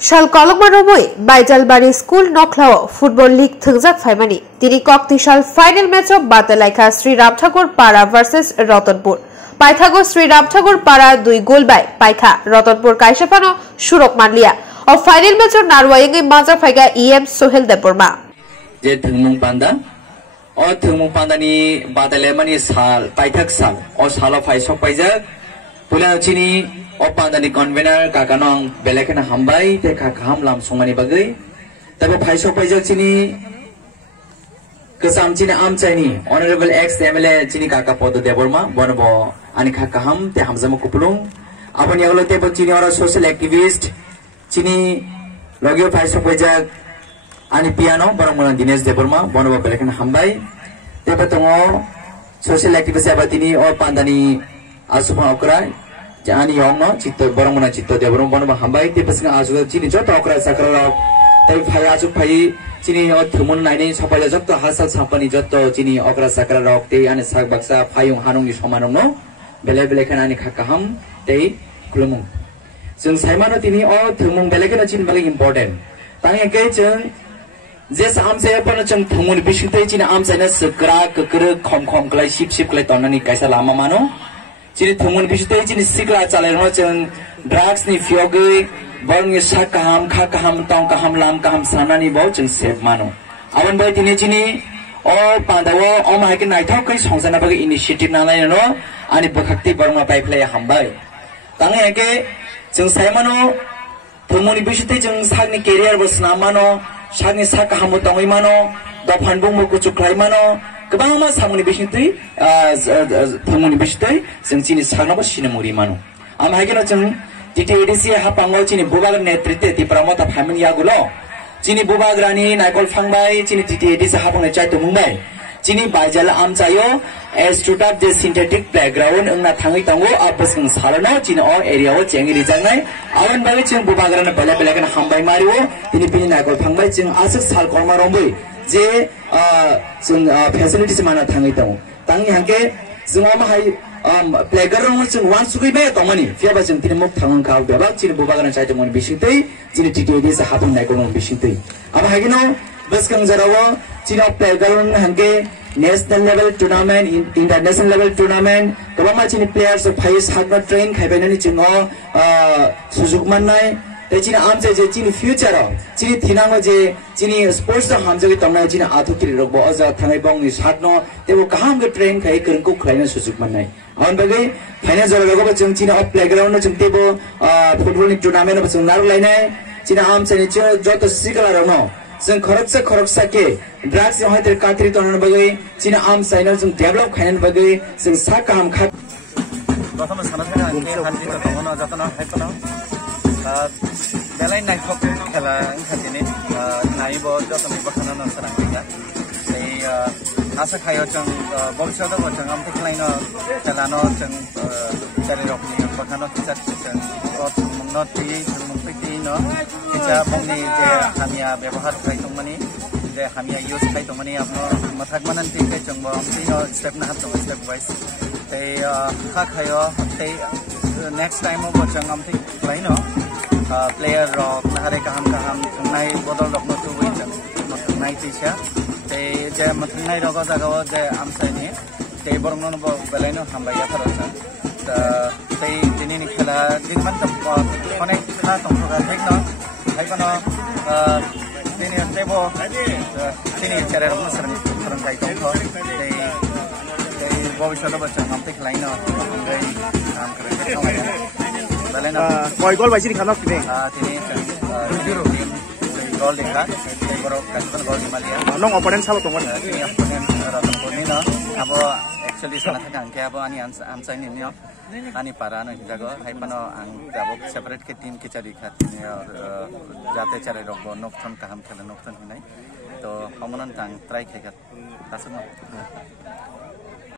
Shal Kolokmaroboi, Baijalbari School Noklao, Football League Thungjak Faimani, Tini Kokti Shal final match of Batalaika Sri Ramthakur Para versus Ratanpur. Paithago Sri Ramthakur Para 2 goal by Paikha, Ratanpur Kaishapano, Shurok Manlia. Of final match of Narwayangi Maza Faiga EM Sohel Deporma. Je Thungmung Panda or Thungmung Pandani Batalemani Sal, Paithak Sal, or Salo Faisok Paizak, Pulachini. Opandani convener kakanong belekena hambai te kakam lam songmani bagai tabe phaisok paijak chini kesam chini am chaini honorable ex MLA chini kaka podo deborma bonobo ani kakaham te hamzama kupulung abani aglo te chini ora social activist chini logio phaisok paijak ani piano boromona Dinesh deborma bonobo belekena hambai te patongo social activist abatini opandani asupang okrai Jani Yongno, Chito Boromona Chito, the Boromona Hambai, the person as well, Chini Jota, Sakara, they Payazu Pai, Chini or Tumun Nine, Sapajato, Hassel Sampani Joto, Chini, Okra Sakara, they and Sagbaksa, Payung Hanung Homano, Belebelekan Kakaham, they Klumum. Since Simonotini or Tumun Belekan Chin very important. Tanya Gation, this arms upon a chunk Tumun Bishop in arms and a Sakra, Com, like ship like Tonani Kaisalama Mano. Jadi temun bisute jadi sikla calon macam drugs ni fiogai, barang ni sakaham, kakaham, tong kaham, lam kaham sana ni bau jeng save mano. Awan bayi ini jadi, oh pandawa, oh mahal kan naik thau kai songsana bagi inisiatif nalai no, ani berkati barang apa play hambai. Tangan ke jeng saya mano, temun bisute jeng sak ni career bos nama no, sak ni sakaham tong imano, dapan bung mukucuklai mano. Kebangma samuni bisitui, tamuni bisitui, sengcini sanaba sinamuri manu. Amagino ceng, titi edisi hapango cini bubagan netrite ti pramota family agulo. Cini bubagrani naikol fangbai, cini titi edisi hapang necai tu mumbai. Cini bajala amcayo, estrutat de synthetic playground engna thangi tango apes ng salano, cini o area o cengi rijangai. Awan bagai ceng bubagrana bela-bela kan hambai mariwo, tini pini naikol fangbai ceng asuk sal korma romboi. Je facilities mana thangai tahu. Tangi hangke semua mahai playground macam one sukai be tomani. Fia macam tini muk thangang kau bebak cini bubagan cai tomani bisingtei, cini TTD sahapun naik orang bisingtei. Apa lagi no? Bas kang jarawa cini playground hangke national level tournament, international level tournament. Kalau macam cini players payus hakna train kai benani cini susuk manai. Tapi cina amca je cini future o, cini tinang je cini sports dah hamca kita mana cina atu kiri rokbo aja thangai bong ni satno, tebo kaham ke train kai kerengku kelaina susuk manai. Awan bagai finance orang rokbo cing cina playground no cing tebo football ni tournament no cing naru lainai, cina amca ni cina jauh sikala rokno, cing koroksa ke drugs yang hari terkatri tonan bagai cina amca ini cing develop kainan bagai cing sakam kat. Pertama sangat hanya hati tertolong aja tanah hepan. Belai naik kok kela ini naik bawa jauh sampai bahkan nanti kita. Jadi asa kayu ceng bangsa tu ceng amtik lain kelano ceng cari rokni bahkan kita ceng rot mengerti ceng mengerti no kita bangni je kami ବ୍ୟବହାର kai tongmani je kami use kai tongmani apno mathak manan ti kai ceng bang ti no step na hat step wise. Jadi kayu jadi next time mau ceng amtik lain no. Player rock, nahare kaham thangnai bodol rock notu wichan, thangnai tisha. Te je thangnai rock jagawa je amsai ni, te borong no belai no hambai ya tharasa. Te dini ni khela jingman tam connect kha tongthoga thek no, hai kono dini tebo dini chere rock no sarang kai tongtho. Te bobisya to bachang amte khlai no, hambai kam kare. Koi gol baisi dikhana kini. Tini gol dekha. Borok kasban gol dimalia. Nong opponent salo tongwan. Tini opponent Ratanpur ni no. Abo actually sana thakang ke abo ani amsai ni no. Ani para no jago. Hai pano ang abo separate ke team ke cari khat ni jate cari rogo nokthon kaham khela nokthon hinai. To omonan tang try ke khat. Tasno.